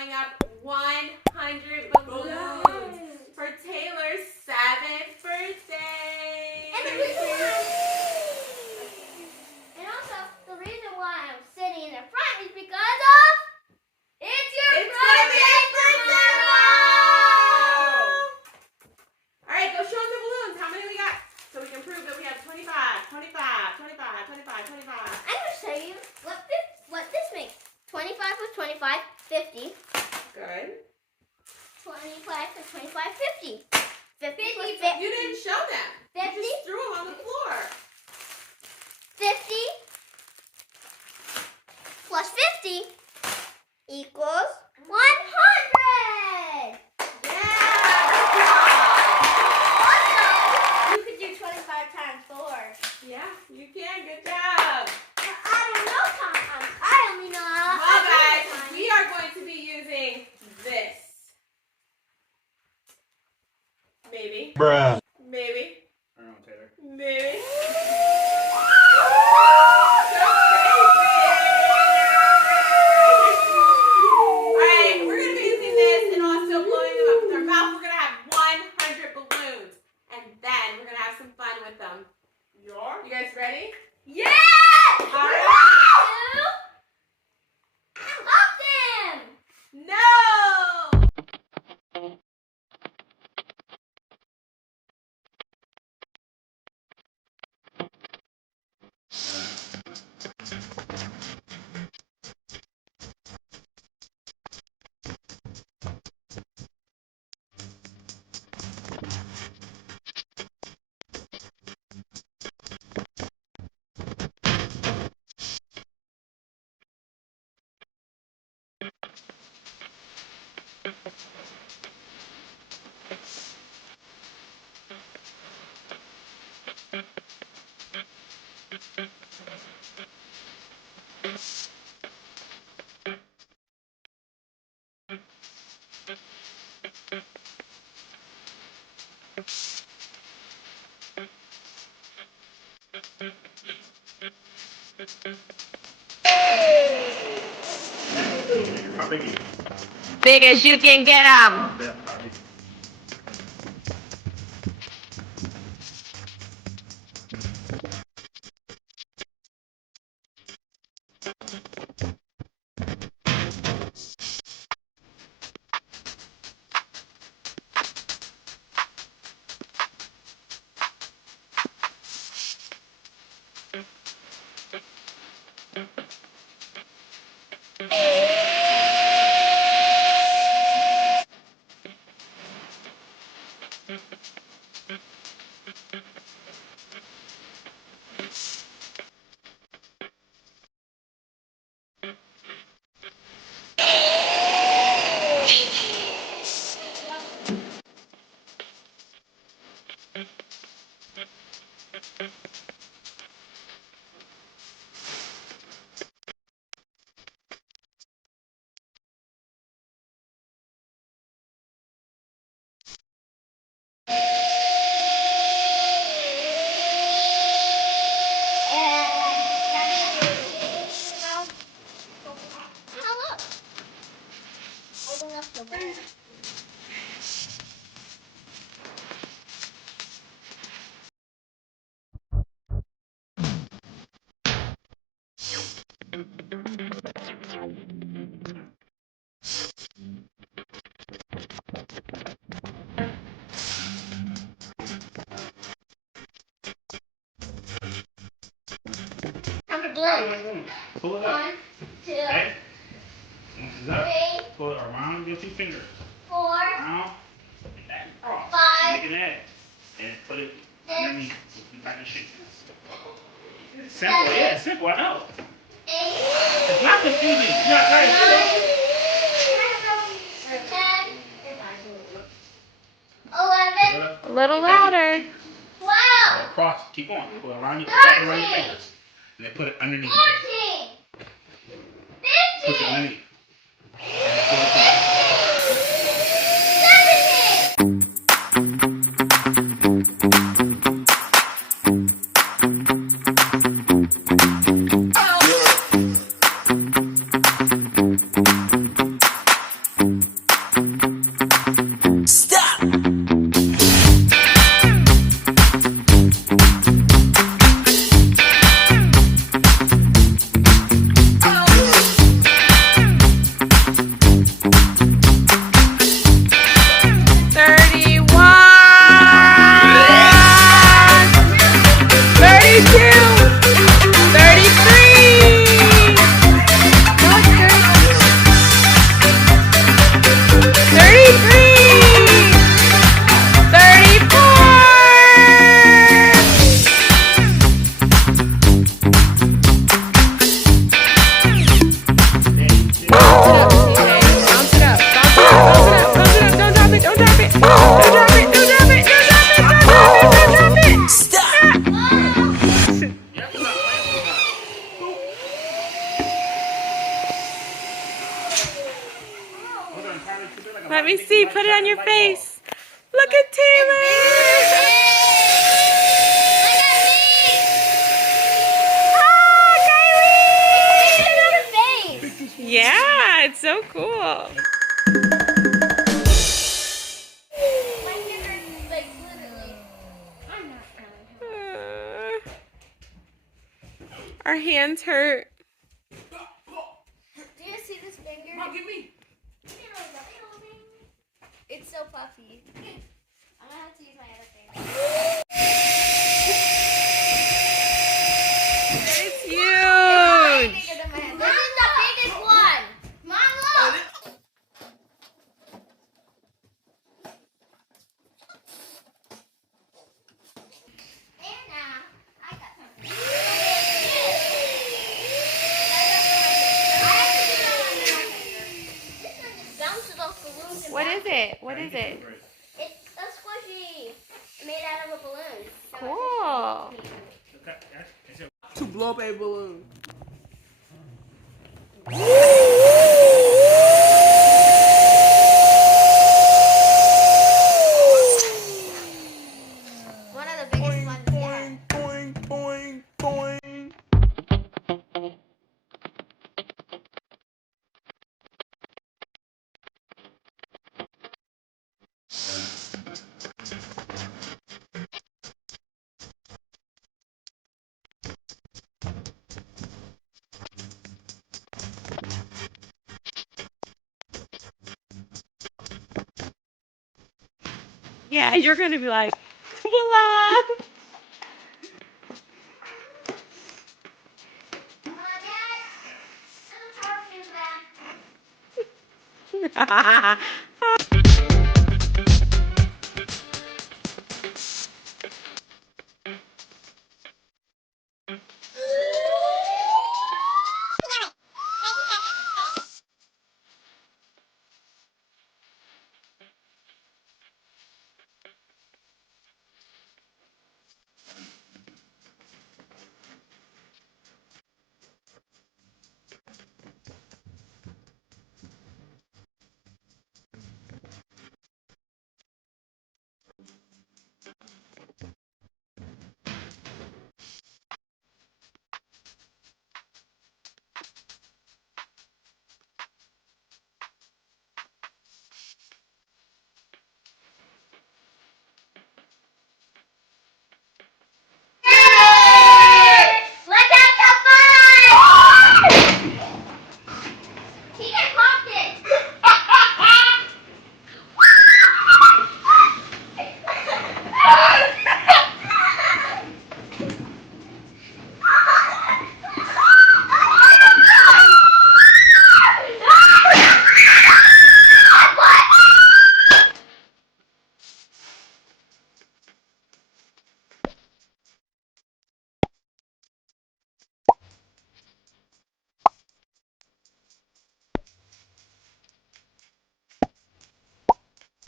blowing up 100 balloons for Taylor's 7th birthday. And also, the reason why I'm sitting in the front is because of it's your birthday tomorrow! Alright, go show them the balloons. How many we got? So we can prove that we have 25, 25, 25, 25, 25. I'm going to show you what this makes. 25 plus 25, 50. Good. 25 plus 25, 50. 50 plus 50. You didn't show them. 50. You just threw them on the floor. 50 plus 50 equals 100. Yeah. Also, you could do 25 times 4. Yeah, you can. Good job. I don't know times. I only know Well, guys, we are going to be using this. Maybe. Bruh. Maybe. I don't know, Taylor. Maybe. Alright, we're going to be using this and also blowing them up with our mouth. We're going to have 100 balloons. And then we're going to have some fun with them. You guys ready? Yeah! Alright. Stop them! No! How big are you? Big as you can get them. Pull it up. 1, 2, Okay. Once it's up, 3, pull it around your 2 fingers. 4, Around. And back across. 5, Take that. And put it 6, underneath. So we back and shake. It's simple, yeah, it's simple, I know. 8, It's not confusing. You're not right. 9, 10, 11, A little louder. 12, Across. Keep going. Pull it around your fingers. And then put it underneath. 14, Push it 15, underneath. And then pull it back. 17. me see. Put it on your face. Look at Taylor. Yeah, it's so cool. Our hands hurt. Do you see this finger? Mom, give me. It's so puffy. I'm gonna have to use my other finger. It's huge. This is the biggest one. Mom, look. And now I got something. What is it? What is it? It's a squishy made out of a balloon. Cool. To blow up a balloon. One of the biggest ones yet. Boing, boing, boing. Yeah, you're gonna be like, voila. Come on, Dad. And the car back.